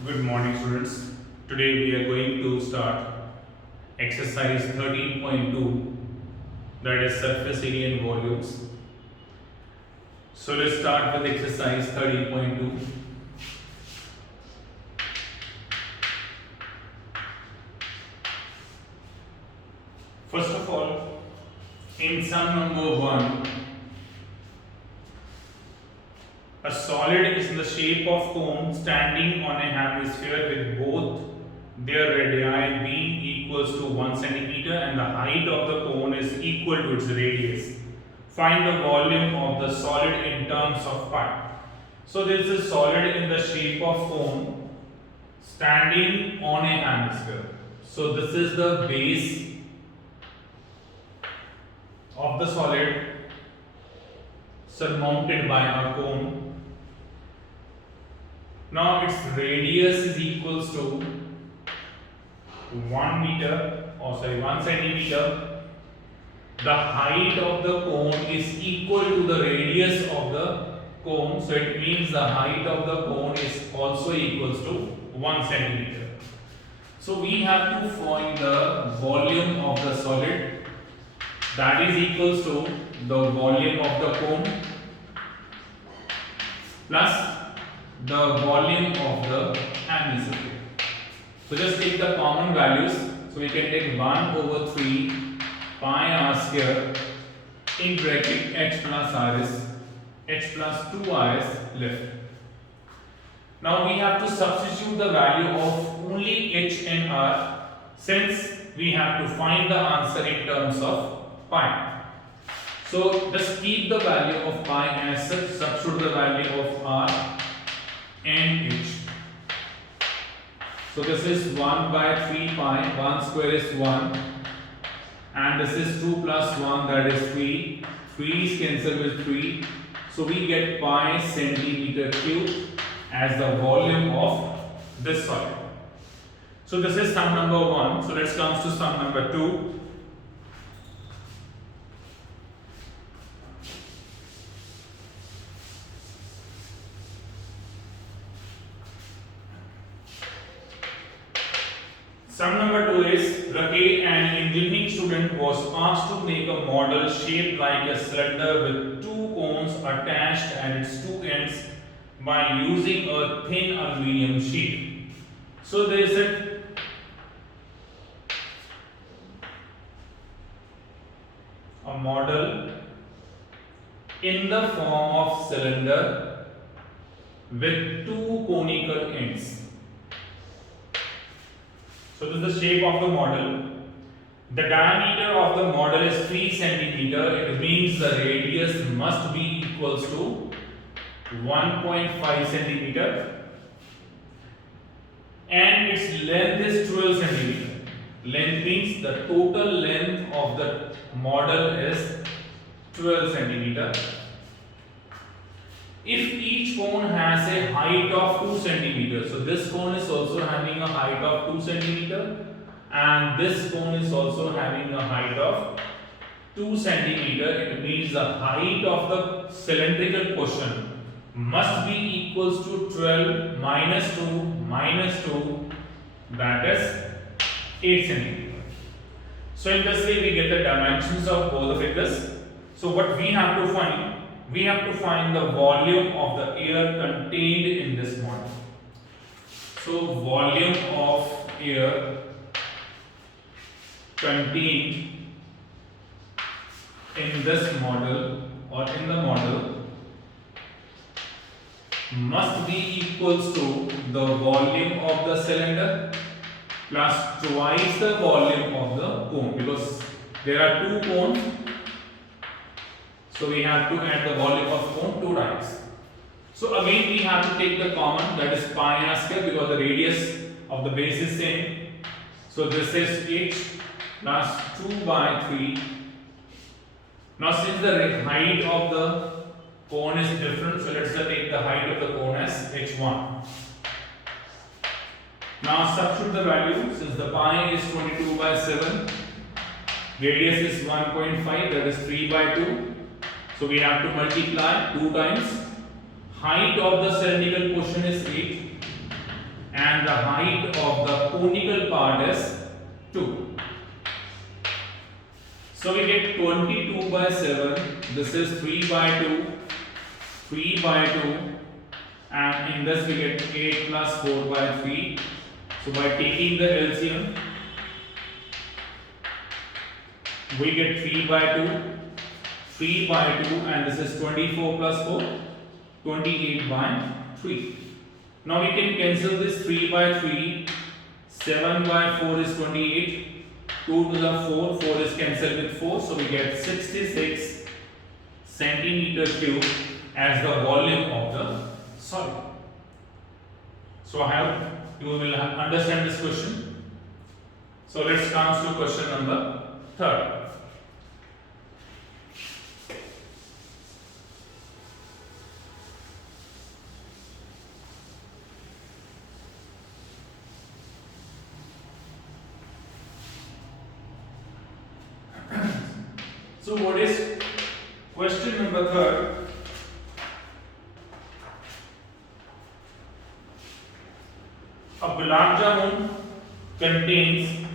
Good morning, students. Today we are going to start exercise 13.2, that is surface area and volumes. So let's start with exercise 13.2. First of all, in sum number 1, a solid is in the shape of cone standing on a hemisphere with both their radii being equals to 1 centimeter and the height of the cone is equal to its radius. Find the volume of the solid in terms of pi. So there is a solid in the shape of cone standing on a hemisphere. So this is the base of the solid surmounted by a cone. Now its radius is equals to 1 centimeter. The height of the cone is equal to the radius of the cone, so it means the height of the cone is also equals to 1 centimeter. So we have to find the volume of the solid, that is equals to the volume of the cone plus the volume of the hemisphere. So just take the common values. So we can take 1 over 3 pi r square in bracket h plus r is h plus 2r is left. Now we have to substitute the value of only h and r, since we have to find the answer in terms of pi. So just keep the value of pi as such, substitute the value of r and h. So this is 1 by 3 pi, 1 square is 1, and this is 2 plus 1, that is 3. 3 is cancelled with 3. So we get pi centimeter cube as the volume of this solid. So this is sum number 1. So let's come to sum number 2. Sum number 2 is Rakesh, an engineering student, was asked to make a model shaped like a cylinder with two cones attached at its two ends by using a thin aluminum sheet. So there is a model in the form of cylinder with two conical ends. So this is the shape of the model. The diameter of the model is 3 centimeter. It means the radius must be equals to 1.5 centimeter, and its length is 12 centimeter. Length means the total length of the model is 12 centimeter. If each cone has a height of 2 centimeter, so this cone is also having a height of 2 centimeter, and this cone is also having a height of 2 centimeter, it means the height of the cylindrical portion must be equals to 12 minus 2, that is 8 centimeter. So in this way we get the dimensions of both the figures. So what we have to find? We have to find the volume of the air contained in this model. So volume of air contained in this model or in the model must be equals to the volume of the cylinder plus twice the volume of the cone, because there are two cones. So we have to add the volume of cone 2 times. So again we have to take the common, that is pi r square, because the radius of the base is same. So this is h plus 2 by 3. Now since the height of the cone is different, so let's take the height of the cone as h1. Now substitute the value, since the pi is 22 by 7, radius is 1.5, that is 3 by 2. So we have to multiply 2 times. Height of the cylindrical portion is 8, and the height of the conical part is 2. So we get 22 by 7, this is 3 by 2, 3 by 2, and in this we get 8 plus 4 by 3. So by taking the LCM, we get 3 by 2, 3 by 2, and this is 24 plus 4, 28 by 3. Now we can cancel this 3 by 3, 7 by 4 is 28, 2 to the 4, 4 is cancelled with 4, so we get 66 centimeter cube as the volume of the solid. So I hope you will understand this question. So let's come to question number 3. So what is question number 3? A gulab jamun contains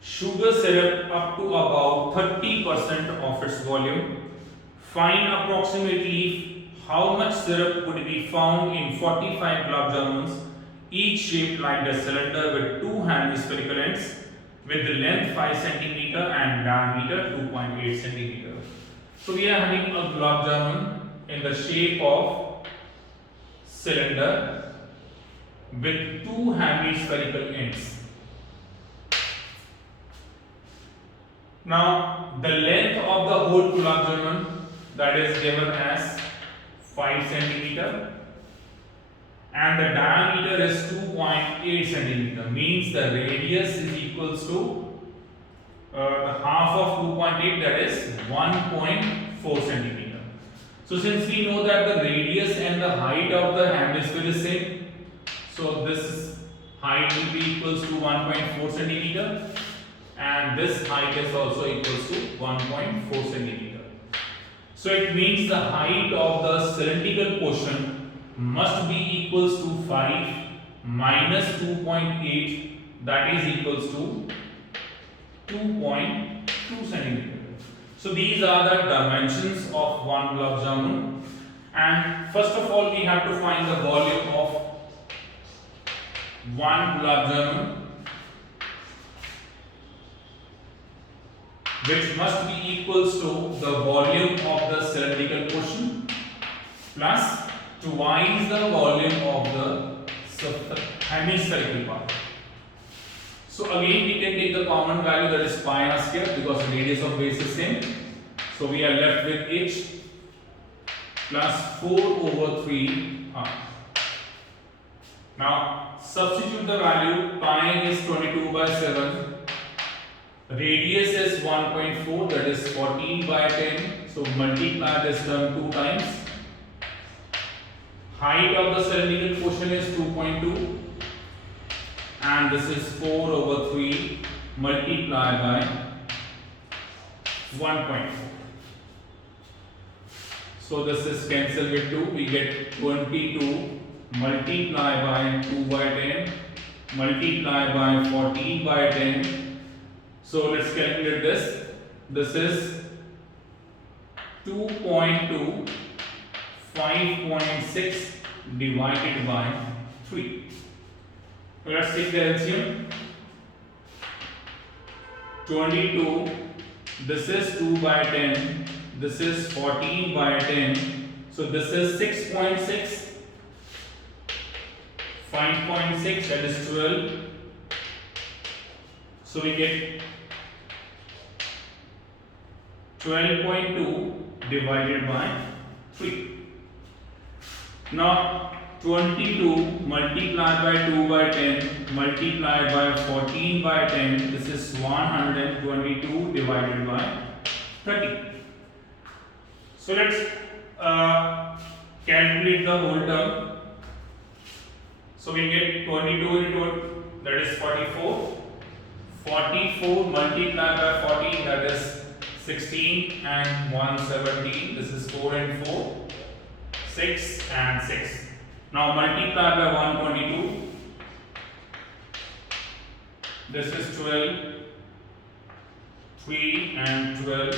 sugar syrup up to about 30% of its volume. Find approximately how much syrup would be found in 45 gulab jamuns, each shaped like a cylinder with 2 hemispherical ends, with the length 5 cm and diameter 2.8 cm. So we are having a gulab jamun in the shape of cylinder with 2 hemispherical ends. Now the length of the whole gulab jamun, that is given as 5 cm, and the diameter is 2.8 centimeter, means the radius is equals to the half of 2.8, that is 1.4 centimeter. So since we know that the radius and the height of the hemisphere is same, so this height will be equals to 1.4 centimeter, and this height is also equals to 1.4 centimeter. So it means the height of the cylindrical portion must be equals to 5 minus 2.8, that is equals to 2.2 centimeter. So these are the dimensions of one gulab jamun, and first of all we have to find the volume of one gulab jamun, which must be equals to the volume of the cylindrical portion plus twice the volume of the hemispherical part. So again we can take the common value, that is pi r square, because the radius of base is same. So we are left with h plus 4 over 3 r. Now substitute the value. Pi is 22 by 7. Radius is 1.4, that is 14 by 10. So multiply this term 2 times. Height of the cylindrical portion is 2.2, and this is 4 over 3 multiplied by 1.4. So this is cancelled with 2, we get 22 multiplied by 2 by 10 multiplied by 14 by 10. So let's calculate this. This is 2.2, 5.6 divided by 3. So let's take the LCM. 22, this is 2 by 10, this is 14 by 10, so this is 6.6, 5.6, that is 12. So we get 12.2 divided by 3. Now 22 multiplied by 2 by 10 multiplied by 14 by 10, this is 122 divided by 30. So let's calculate the whole term. So we get 22 into, that is 44. 44 multiplied by 14, that is 16, and 117, this is 4 and 4, 6 and 6. Now multiply by 122. This is 12, 3 and 12.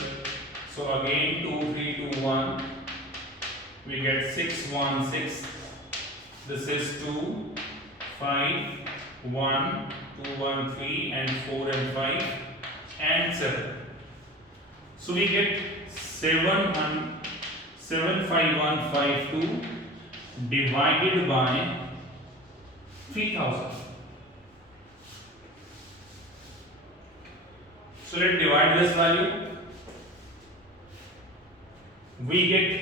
So again 2, 3, 2, 1. We get 6, 1, 6. This is 2, 5, 1, 2, 1, 3 and 4 and 5 and 7. So we get 75152 divided by 3000. So let's divide this value. We get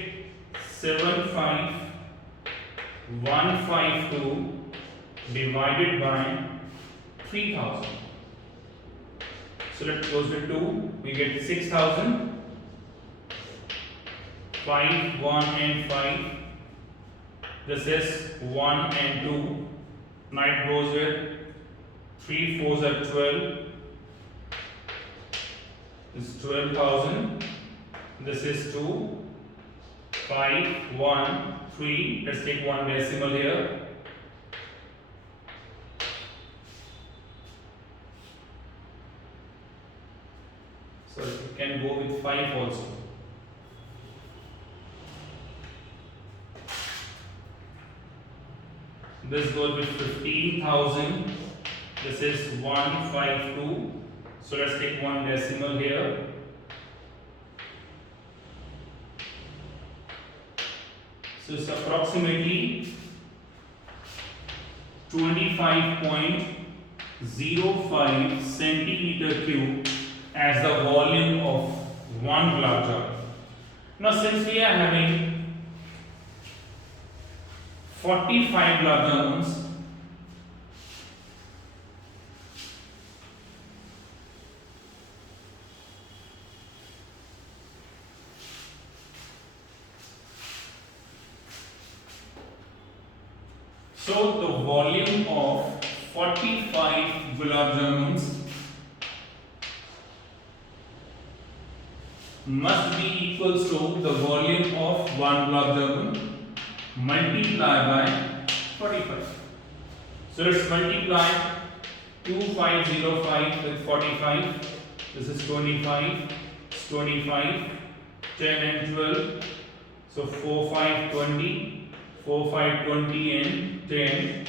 75152 divided by 3000. So let's close the 2. We get 6000. 5, 1 and 5. This is 1 and 2. Night goes with 3 4s are 12. This is 12,000. This is 2, 5, 1, 3. Let's take one decimal here. So you can go with 5 also. This goes with 15,000. This is 152. So let's take one decimal here. So it's approximately 25.05 centimeter cube as the volume of one gulab jamun. Now since we are having 45 gulab jamuns, so the volume of 45 gulab jamuns must be equals to the volume of one gulab jamun multiplied by 45. So let's multiply 2505 with 45. This is 25, 25, 10 and 12. So 4, 5, 20. 4, 5, 20 and 10.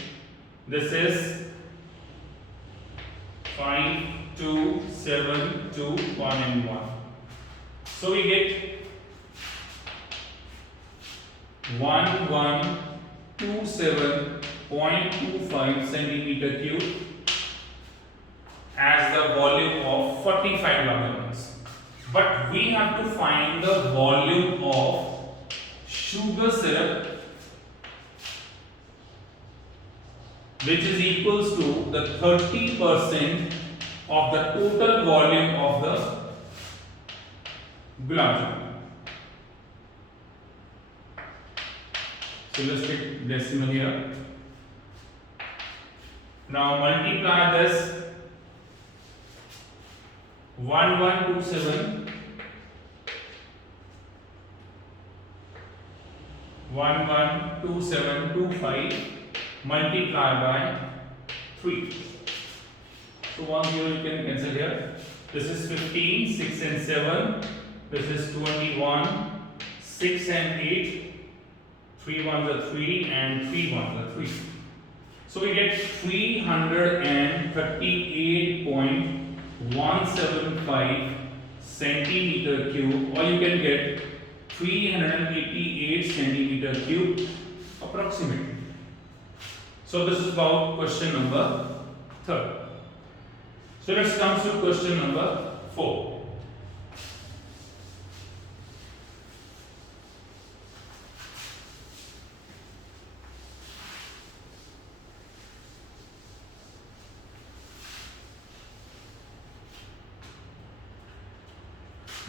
This is 5, 2, 7, 2, 1 and 1. So we get 1127.25 centimeter cube as the volume of 45 kilograms. But we have to find the volume of sugar syrup, which is equals to the 30% of the total volume of the gulab jamun. So let's take decimal here. Now multiply this 1127 112725 multiply by 3. So 1 0 you can cancel here. This is 15, 6 and 7. This is 21, 6 and 8. 3 1s are 3 and 3 1s are 3. So we get 338.175 centimeter cube, or you can get 388 centimeter cube approximately. So this is about question number 3. So let's come to question number 4.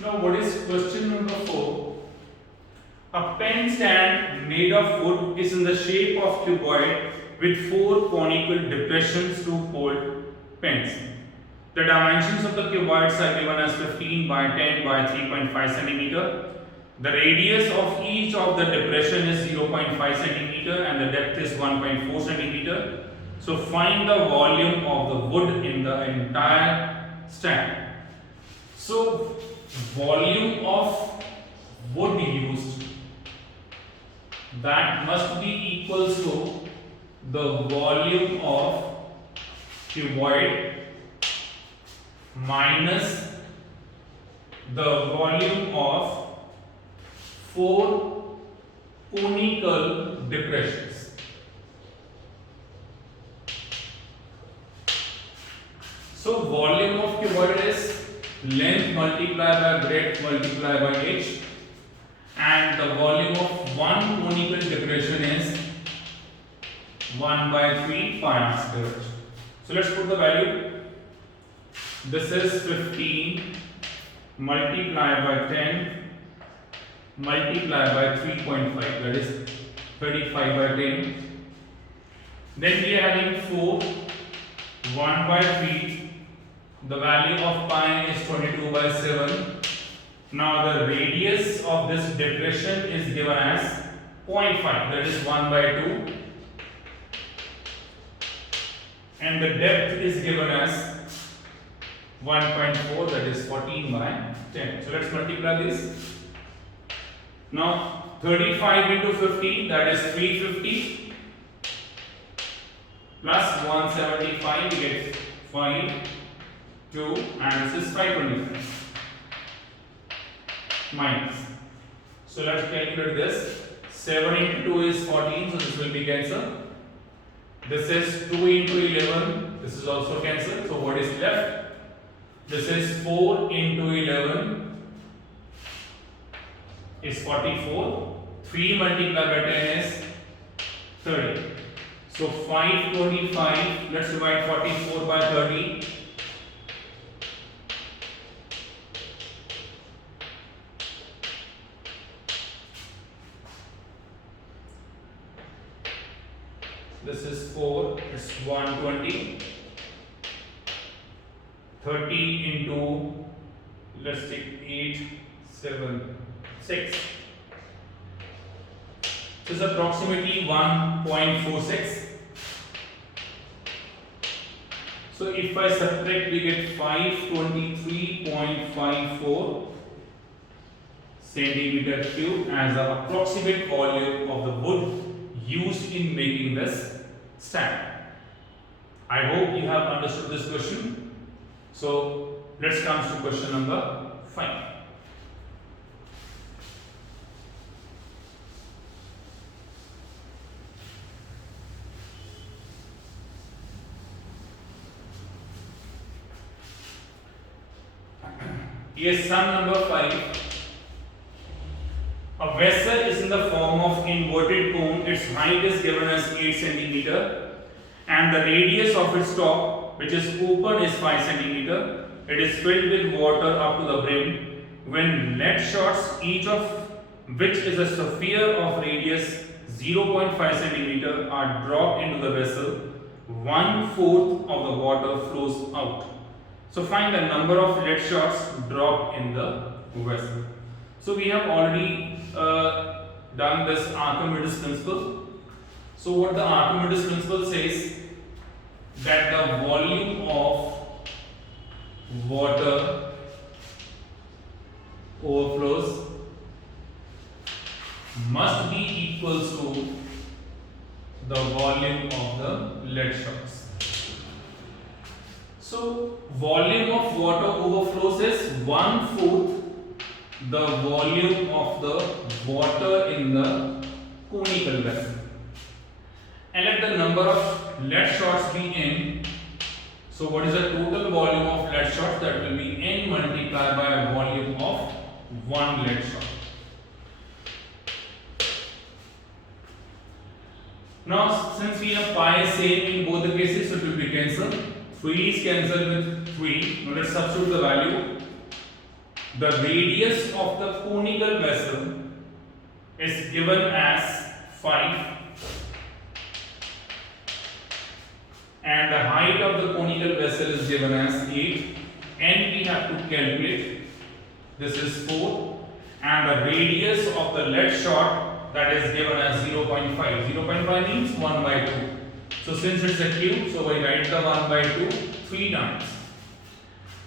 Now what is question number 4? A pen stand made of wood is in the shape of cuboid with 4 conical depressions to hold pens. The dimensions of the cuboids are given as 15 by 10 by 3.5 centimeter. The radius of each of the depression is 0.5 centimeter. centimeter and the depth is 1.4 centimeter. So find the volume of the wood in the entire stand. So volume of wood used, that must be equals to the volume of cuboid minus the volume of 4 conical depressions. So volume of cuboid is length multiplied by breadth multiplied by h, and the volume of one conical depression is 1 by 3 pi r squared. So let's put the value. This is 15 multiplied by 10 multiplied by 3.5, that is 35 by 10. Then we are having 4, 1 by 3, the value of pi is 22 by 7. Now the radius of this depression is given as 0.5, that is 1 by 2, and the depth is given as 1.4, that is 14 by 10. So let's multiply this. Now 35 into 50, that is 350, plus 175, we get 5, 2, and this is 525 minus. So let's calculate this. 7 into 2 is 14, so this will be cancelled. This is 2 into 11, this is also cancelled. So what is left? This is 4 into 11 is 44. 3 multiplied by 10 is 30. So 525, let's divide 44 by 30. This is 4, it's 120. 30 into, let's take 8, 7, 6. This is approximately 1.46. So if I subtract, we get 523.54 centimeter cube as the approximate volume of the wood used in making this stand. I hope you have understood this question. So let's come to question number 5. Yes, sum number 5. A vessel is in the form of inverted cone. Its height is given as 8 centimeter, and the radius of its top, which is open, is 5 centimeter. It is filled with water up to the brim. When lead shots, each of which is a sphere of radius 0.5 centimeter, are dropped into the vessel, 1/4 of the water flows out. So find the number of lead shots dropped in the vessel. So we have already done this Archimedes principle. So what the Archimedes principle says, that the volume of water overflows must be equal to the volume of the lead shots. So volume of water overflows is 1/4 the volume of the water in the conical vessel, and let the number of lead shots be n. So what is the total volume of lead shots? That will be n multiplied by a volume of 1 lead shot. Now since we have pi same in both the cases, so it will be cancelled. 3 is cancelled with 3. Now let's substitute the value. The radius of the conical vessel is given as 5, and the height of the conical vessel is given as 8, and we have to calculate. This is 4, and the radius of the lead shot that is given as 0.5. 0.5 means 1 by 2. So since it's a cube, so we write the 1 by 2 3 times.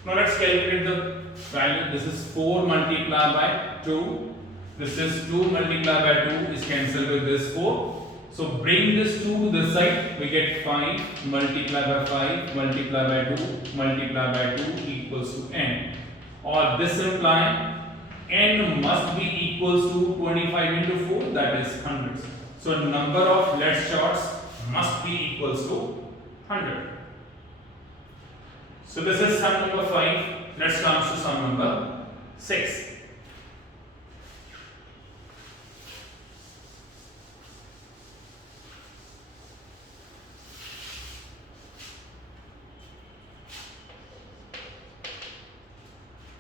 Now let's calculate the value. This is 4 multiplied by 2. This is 2 multiplied by 2 is cancelled with this 4. So bring this 2 to this side. We get 5 multiplied by 5 multiplied by 2 multiplied by 2 equals to n. Or this implies n must be equals to 25 into 4, that is 100. So number of lead shots must be equals to 100. So this is sum number 5. Let's come to sum number 6.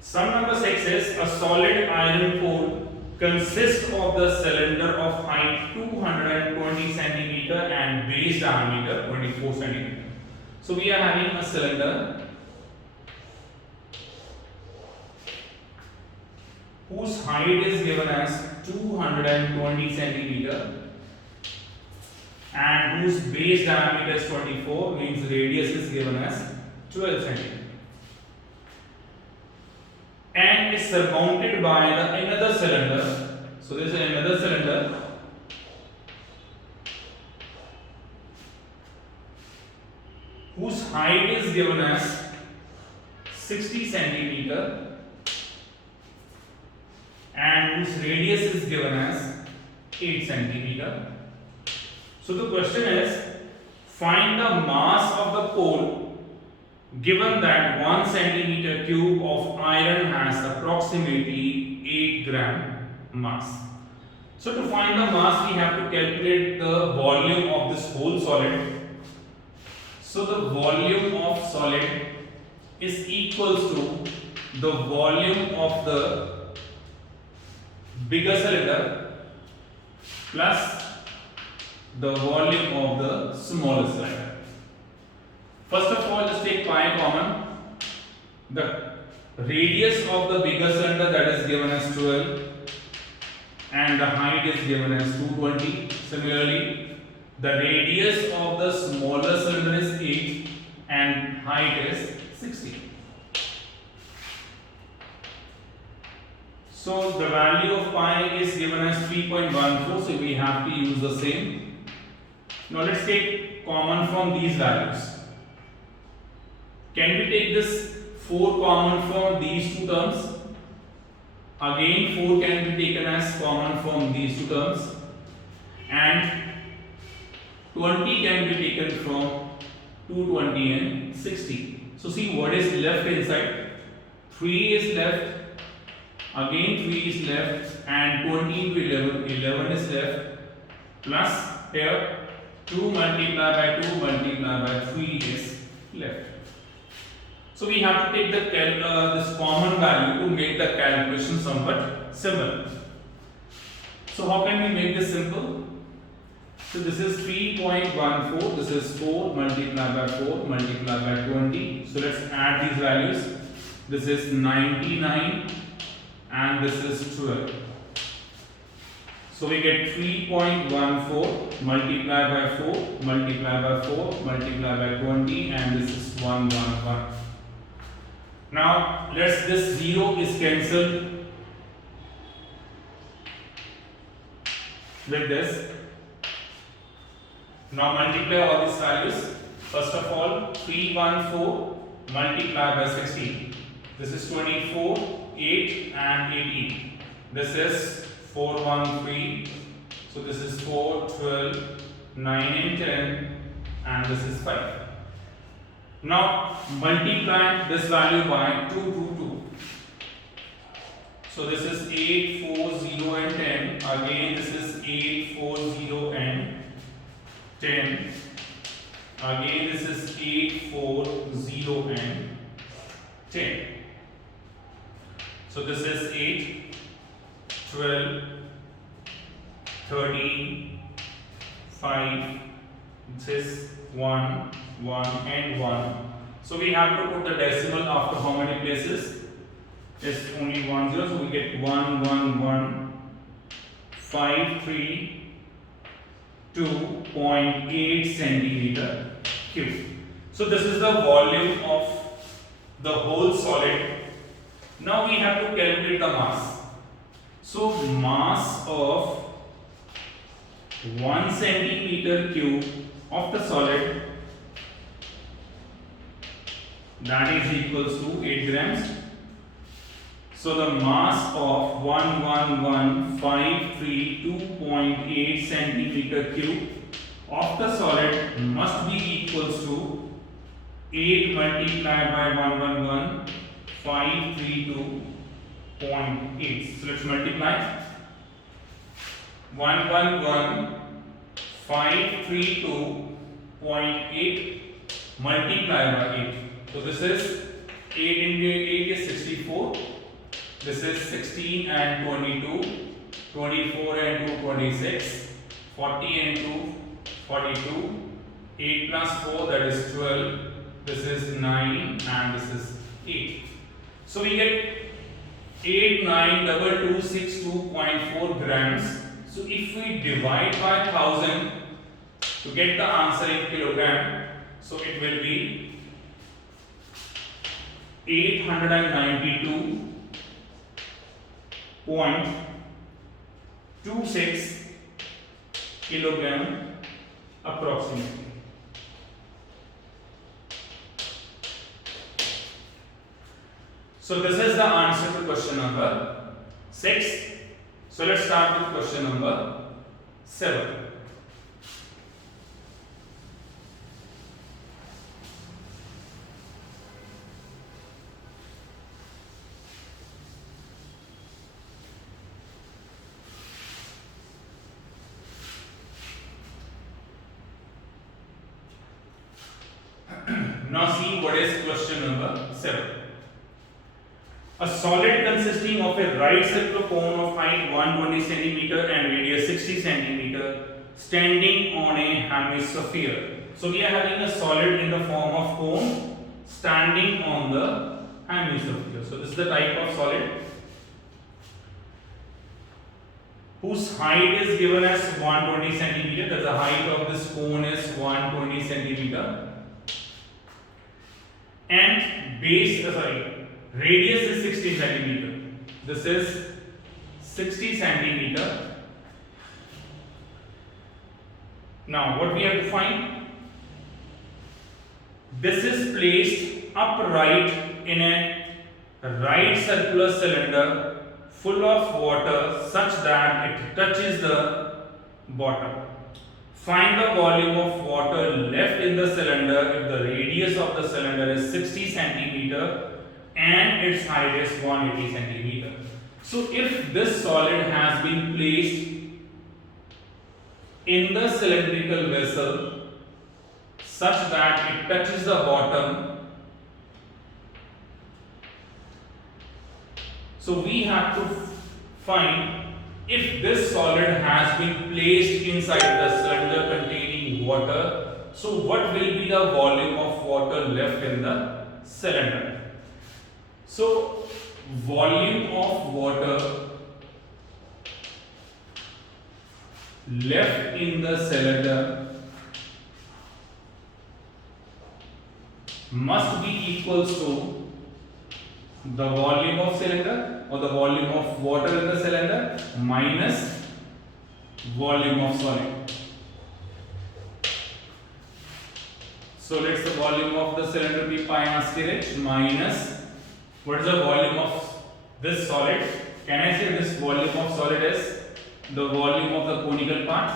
Sum number 6 is a solid iron pole consists of the cylinder of height 220 centimeter and base diameter 24 centimeter. So we are having a cylinder whose height is given as 220 centimeter and whose base diameter is 24, means radius is given as 12 centimeter. And is surmounted by another cylinder. So there is another cylinder whose height is given as 60 centimeter and whose radius is given as 8 centimeter. So the question is, find the mass of the pole given that 1 centimeter cube of iron has approximately 8 gram mass. So to find the mass, we have to calculate the volume of this whole solid. So the volume of solid is equals to the volume of the bigger cylinder plus the volume of the smaller cylinder. First of all, just take pi common. The radius of the bigger cylinder, that is given as 12 and the height is given as 220. Similarly, the radius of the smaller cylinder is 8 and height is 60. So the value of pi is given as 3.14, so we have to use the same. Now let's take common from these values. Can we take this 4 common from these two terms? Again 4 can be taken as common from these two terms and 20 can be taken from 220 and 60. So see what is left inside. 3 is left, again 3 is left and 20 into 11 is left, plus here 2 multiplied by 2 multiplied by 3 is left. So we have to take the this common value to make the calculation somewhat simple. So how can we make this simple? So this is 3.14, this is 4 multiplied by 4 multiplied by 20. So let's add these values. This is 99 and this is 12. So we get 3.14 multiplied by 4 multiplied by 4 multiplied by 20 and this is 111. Now this 0 is cancelled with this. Now multiply all these values. First of all, 314 multiplied by 16. This is 24, 8 and 18. This is 413. So this is 4, 12, 9 and 10 and this is 5. Now multiply this value by 222. So this is 8, 4, 0 and 10. Again this is 8, 4, 0 and 10. Again this is 8, 4, 0 and 10. So this is 8, 12, 13, 5, this is 1, 1 and 1. So we have to put the decimal after how many places? Just only 1 0. So we get 1, 1, 1, 532.8 centimeter cube. So this is the volume of the whole solid. Now we have to calculate the mass. So mass of 1 centimeter cube of the solid, that is equals to 8 grams. So the mass of 111,532.8 centimeter cube of the solid must be equals to 8 multiplied by 111,532.8. So let's multiply. 111,532.8 multiplied by 8. So this is 8 into 8 is 64. This is 16 and 22, 24 and 2, 26, 40 and 2, 42, 8 plus 4, that is 12, this is 9 and this is 8. So we get 892262.4 grams. So if we divide by 1000 to get the answer in kilogram, so it will be 892.26 kilogram approximately. So this is the answer to question number 6. So let's start with question number 7. Now see what is question number 7. A solid consisting of a right circular cone of height 120 cm and radius 60 cm standing on a hemisphere. So we are having a solid in the form of cone standing on the hemisphere. So this is the type of solid whose height is given as 120 cm. That the height of this cone is 120 cm. And radius is 60 centimeter. This is 60 centimeter. Now what we have to find? This is placed upright in a right circular cylinder full of water such that it touches the bottom. Find the volume of water left in the cylinder if the radius of the cylinder is 60 centimeter and its height is 180 centimeter. So if this solid has been placed in the cylindrical vessel such that it touches the bottom, so we have to find if this solid has been placed inside the cylinder containing water, so what will be the volume of water left in the cylinder? So volume of water left in the cylinder must be equals to the volume of cylinder or the volume of water in the cylinder minus volume of solid. So let's the volume of the cylinder be pi r square h minus what is the volume of this solid? Can I say this volume of solid is the volume of the conical part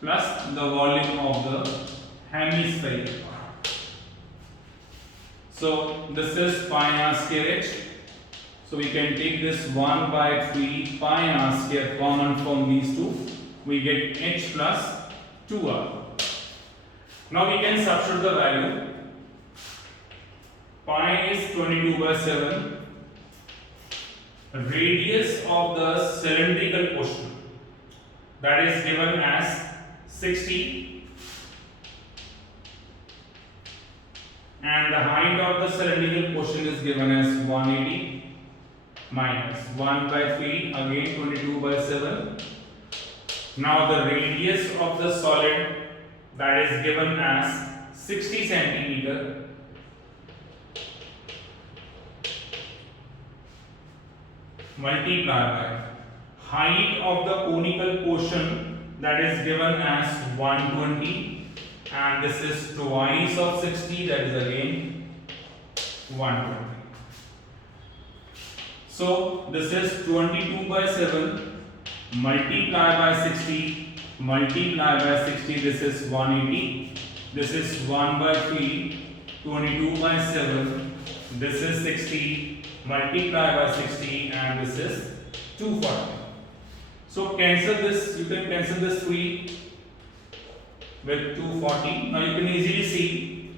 plus the volume of the hemispherical part. So this is pi r square h. So we can take this 1 by 3 pi r square common from these two. We get h plus 2r. Now we can substitute the value. Pi is 22 by 7. Radius of the cylindrical portion, that is given as 60, and the height of the cylindrical portion is given as 180. minus 1 by 3, again 22 by 7. Now the radius of the solid, that is given as 60 centimeter, multiplied by height of the conical portion, that is given as 120, and this is twice of 60, that is again 120. So this is 22 by 7 multiplied by 60 multiplied by 60, this is 180. This is 1 by 3, 22 by 7, this is 60 multiplied by 60, and this is 240. So cancel this, you can cancel this 3 with 240. Now you can easily see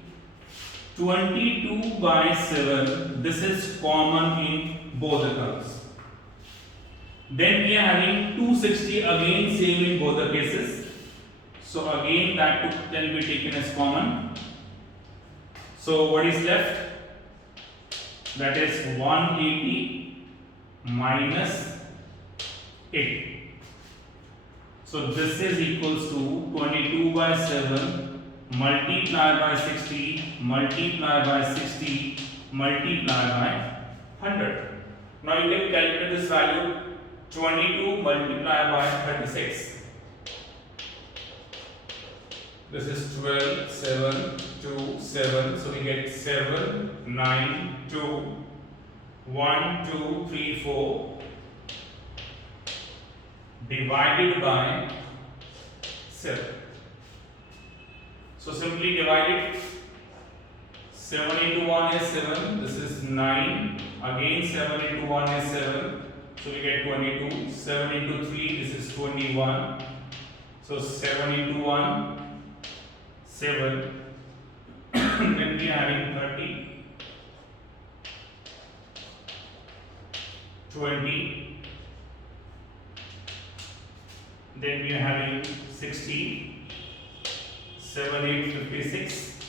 22 by 7, this is common in both the terms. Then we are having 260, again same in both the cases. So again that can be taken as common. So what is left? That is 180 minus 8. So this is equals to 22 by 7 multiplied by 60 multiplied by 60 multiplied by 100. Now you can calculate this value. 22 multiplied by 36. This is 12, 7, 2, 7. So we get 7, 9, 2, 1, 2, 3, 4 divided by 7. So simply divide it. 7 into 1 is 7. This is 9. Again 7 into 1 is 7. So we get 22. 7 into 3, this is 21. So 7 into 1, 7. Then we are having 30, 20. Then we are having 60. 7, 8, 56.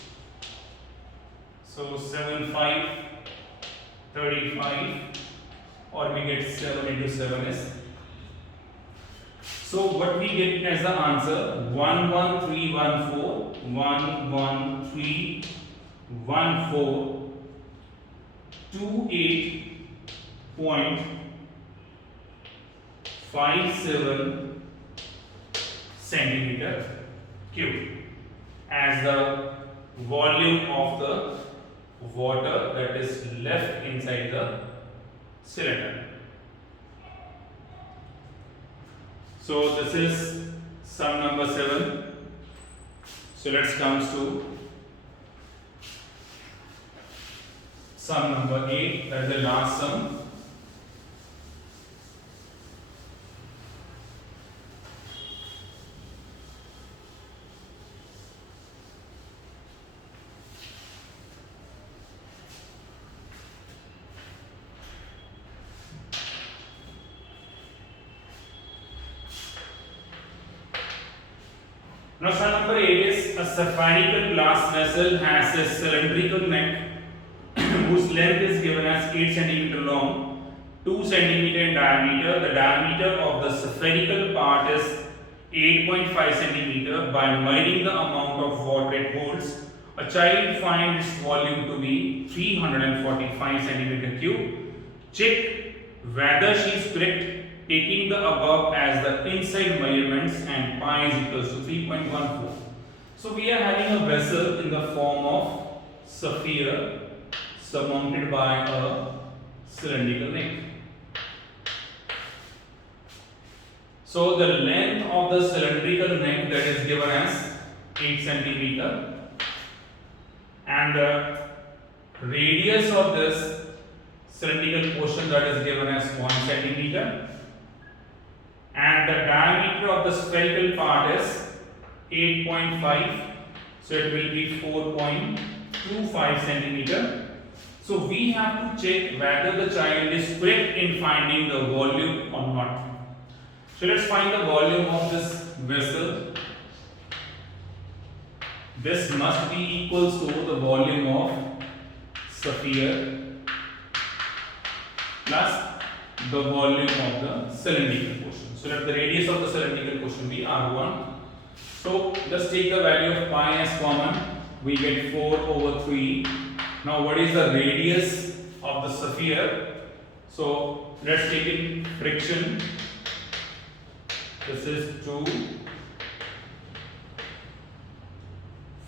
So 7, 5, 35. Or we get 7 into 7 is. So what we get as the answer, 11314, 11314, 28.57 centimeter cube as the volume of the water that is left inside the cylinder. So this is sum number 7. So let's come to sum number 8, that is the last sum. Now sum number 8 is a spherical glass vessel has a cylindrical neck whose length is given as 8 cm long, 2 cm in diameter. The diameter of the spherical part is 8.5 cm. By measuring the amount of water it holds, a child finds its volume to be 345 cm cube. Check whether she is correct, taking the above as the inside measurements, and pi is equals to 3.14. So we are having a vessel in the form of sphere surmounted by a cylindrical neck. So the length of the cylindrical neck, that is given as 8 cm, and the radius of this cylindrical portion, that is given as 1 cm, and the diameter of the spherical part is 8.5, so it will be 4.25 centimeter. So we have to check whether the child is correct in finding the volume or not. So let's find the volume of this vessel. This must be equals to the volume of sphere plus the volume of the cylindrical portion. So let the radius of the cylindrical portion be r1. So let's take the value of pi as common. We get 4/3. Now what is the radius of the sphere? So let's take in friction. This is 2,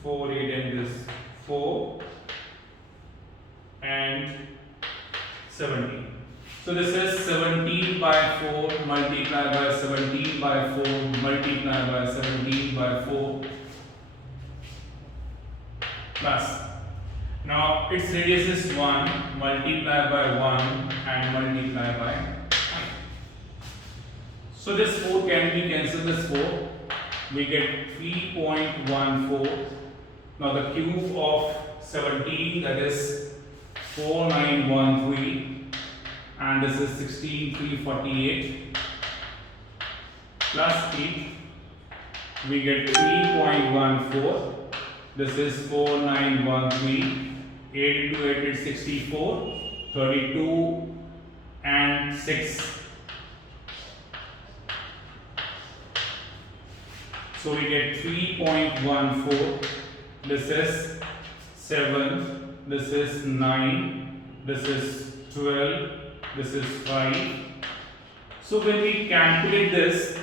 4, 8 and this 4 and 17. So this is 17 by 4 multiplied by 17 by 4 multiplied by 17 by 4 plus. Now its radius is 1 multiplied by 1 and multiplied by 5. So this 4 can be cancelled, this 4. We get 3.14. Now the cube of 17, that is 4913. And this is 16348 plus 8, we get 3.14. This is 4913. 8 into 8 is 64, 32 and 6. So we get 3.14. This is 7. This is 9. This is 12. This is 5. So when we calculate this,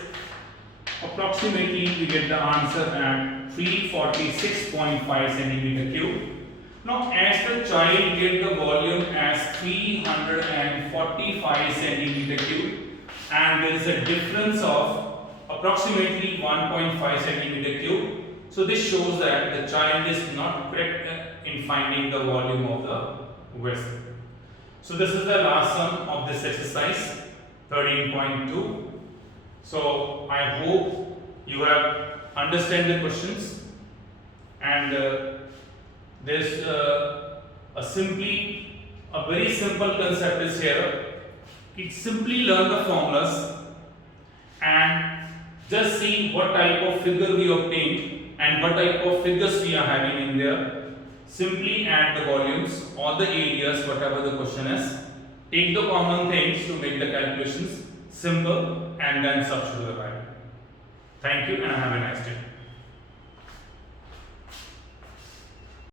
approximately we get the answer at 346.5 centimeter cube. Now as the child get the volume as 345 centimeter cube and there is a difference of approximately 1.5 centimeter cube. So this shows that the child is not correct in finding the volume of the vessel. So this is the last sum of this exercise 13.2. So I hope you have understand the questions, and there's a very simple concept is here. It simply learn the formulas and just see what type of figure we obtained and what type of figures we are having in there. Simply add the volumes or the areas, whatever the question is. Take the common things to make the calculations simple and then substitute the value. Thank you and have a nice day.